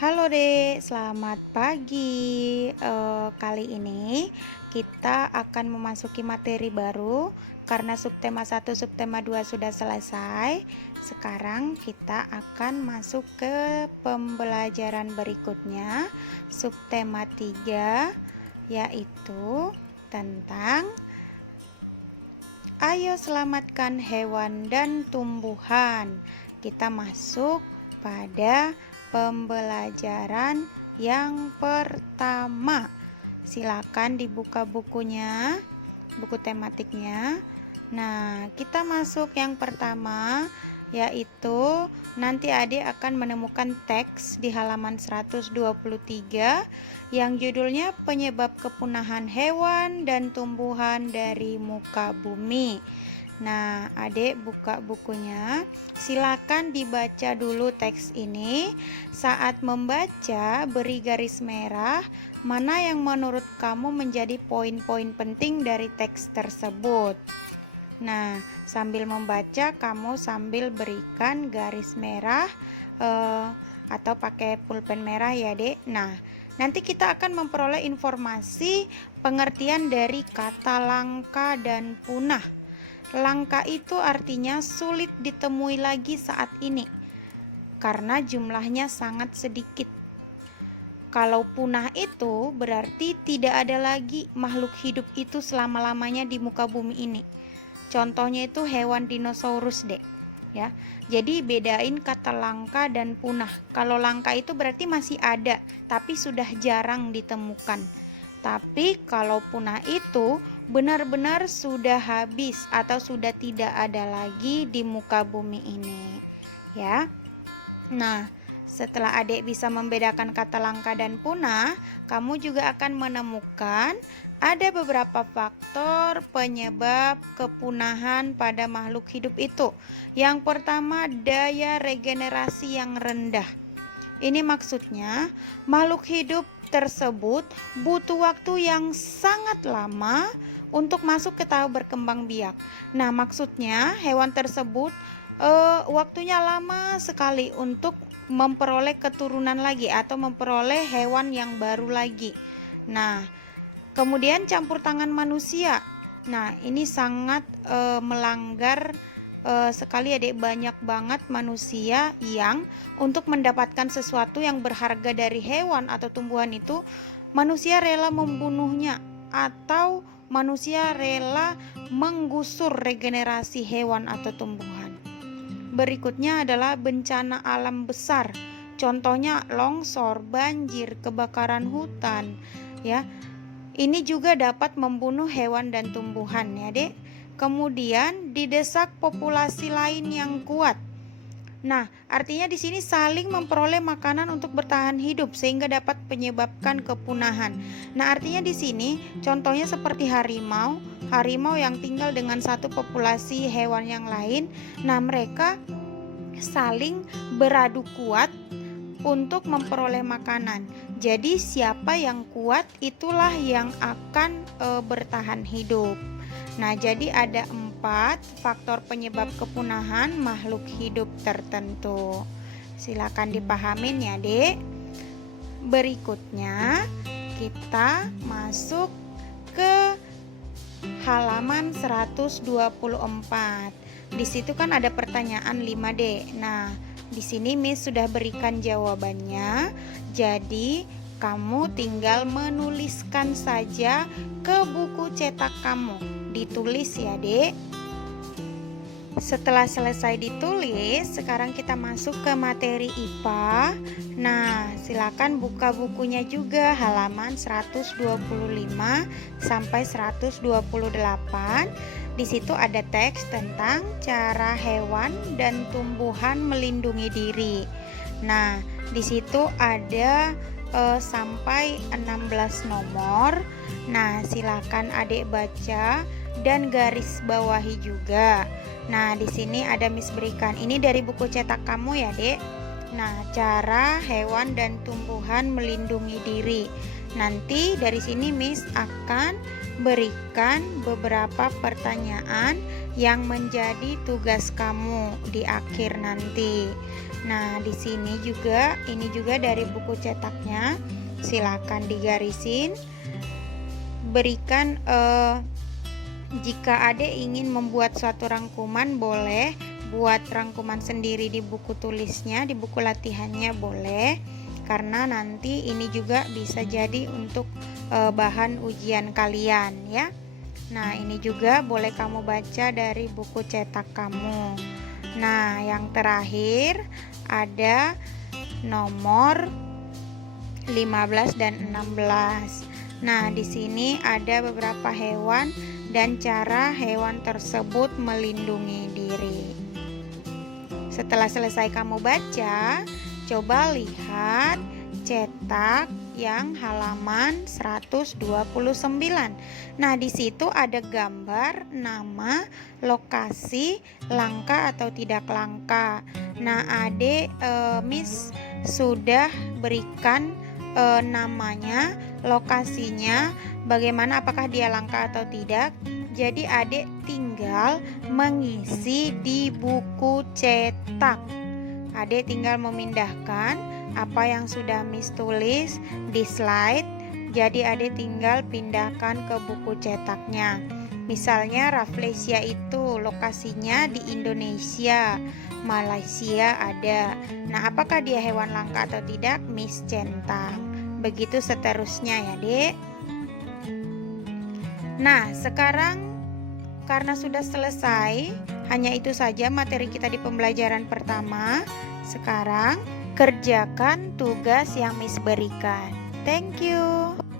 Halo Dek, selamat pagi. Kali ini kita akan memasuki materi baru karena subtema 1, subtema 2 sudah selesai. Sekarang kita akan masuk ke pembelajaran berikutnya, subtema 3, yaitu tentang ayo selamatkan hewan dan tumbuhan. Kita masuk pada pembelajaran yang pertama. Silakan dibuka bukunya, buku tematiknya. Nah, kita masuk yang pertama, yaitu nanti adik akan menemukan teks di halaman 123 yang judulnya penyebab kepunahan hewan dan tumbuhan dari muka bumi. Nah, adik buka bukunya, silakan dibaca dulu teks ini. Saat membaca, beri garis merah mana yang menurut kamu menjadi poin-poin penting dari teks tersebut. Nah, sambil membaca, kamu sambil berikan garis merah atau pakai pulpen merah ya, Dek. Nah, nanti kita akan memperoleh informasi pengertian dari kata langka dan punah. Langka itu artinya sulit ditemui lagi saat ini karena jumlahnya sangat sedikit. Kalau punah itu berarti tidak ada lagi makhluk hidup itu selama-lamanya di muka bumi ini. Contohnya itu hewan dinosaurus, Dek. Ya. Jadi bedain kata langka dan punah. Kalau langka itu berarti masih ada, tapi sudah jarang ditemukan. Tapi kalau punah itu benar-benar sudah habis atau sudah tidak ada lagi di muka bumi ini. Ya. Nah, setelah adik bisa membedakan kata langka dan punah, kamu juga akan menemukan ada beberapa faktor penyebab kepunahan pada makhluk hidup itu. Yang pertama, daya regenerasi yang rendah. Ini maksudnya makhluk hidup tersebut butuh waktu yang sangat lama untuk masuk ke tahap berkembang biak. Nah, maksudnya hewan tersebut waktunya lama sekali untuk memperoleh keturunan lagi atau memperoleh hewan yang baru lagi. Nah, kemudian campur tangan manusia. Nah, ini sangat melanggar sekali, Adik. Banyak banget manusia yang untuk mendapatkan sesuatu yang berharga dari hewan atau tumbuhan itu, manusia rela membunuhnya atau manusia rela menggusur regenerasi hewan atau tumbuhan. Berikutnya adalah bencana alam besar. Contohnya longsor, banjir, kebakaran hutan, ya. Ini juga dapat membunuh hewan dan tumbuhan, ya, Dek. Kemudian didesak populasi lain yang kuat. Nah, artinya di sini saling memperoleh makanan untuk bertahan hidup sehingga dapat menyebabkan kepunahan. Nah, artinya di sini contohnya seperti harimau yang tinggal dengan satu populasi hewan yang lain. Nah, mereka saling beradu kuat untuk memperoleh makanan. Jadi siapa yang kuat itulah yang akan bertahan hidup. Nah, jadi ada 4 faktor penyebab kepunahan makhluk hidup tertentu. Silakan dipahamin ya, Dek. Berikutnya kita masuk ke halaman 124. Di situ kan ada pertanyaan 5D. Nah, di sini Miss sudah berikan jawabannya. Jadi kamu tinggal menuliskan saja ke buku cetak kamu. Ditulis ya, Dek. Setelah selesai ditulis, sekarang kita masuk ke materi IPA. Nah, silakan buka bukunya juga halaman 125 sampai 128. Di situ ada teks tentang cara hewan dan tumbuhan melindungi diri. Nah, di situ ada sampai 16 nomor. Nah, silakan adik baca dan garis bawahi juga. Nah, di sini ada Miss berikan. Ini dari buku cetak kamu ya, Dek. Nah, cara hewan dan tumbuhan melindungi diri. Nanti dari sini Miss akan berikan beberapa pertanyaan yang menjadi tugas kamu di akhir nanti. Nah, di sini juga, ini juga dari buku cetaknya. Silakan digarisin. Berikan jika Adik ingin membuat suatu rangkuman, boleh buat rangkuman sendiri di buku tulisnya, di buku latihannya boleh, karena nanti ini juga bisa jadi untuk bahan ujian kalian ya. Nah, ini juga boleh kamu baca dari buku cetak kamu. Nah, yang terakhir ada nomor 15 dan 16. Nah, di sini ada beberapa hewan dan cara hewan tersebut melindungi diri. Setelah selesai kamu baca, coba lihat cetak yang halaman 129. Nah, di situ ada gambar, nama, lokasi, langka atau tidak langka. Nah, Adik Miss sudah berikan namanya, lokasinya, bagaimana, apakah dia langka atau tidak. Jadi Adik tinggal mengisi di buku cetak. Adik tinggal memindahkan apa yang sudah Miss tulis di slide. Jadi Adik tinggal pindahkan ke buku cetaknya. Misalnya Rafflesia itu lokasinya di Indonesia, Malaysia ada. Nah, apakah dia hewan langka atau tidak? Miss centang. Begitu seterusnya ya, Dek. Nah, sekarang karena sudah selesai, hanya itu saja materi kita di pembelajaran pertama. Sekarang kerjakan tugas yang Miss berikan. Thank you.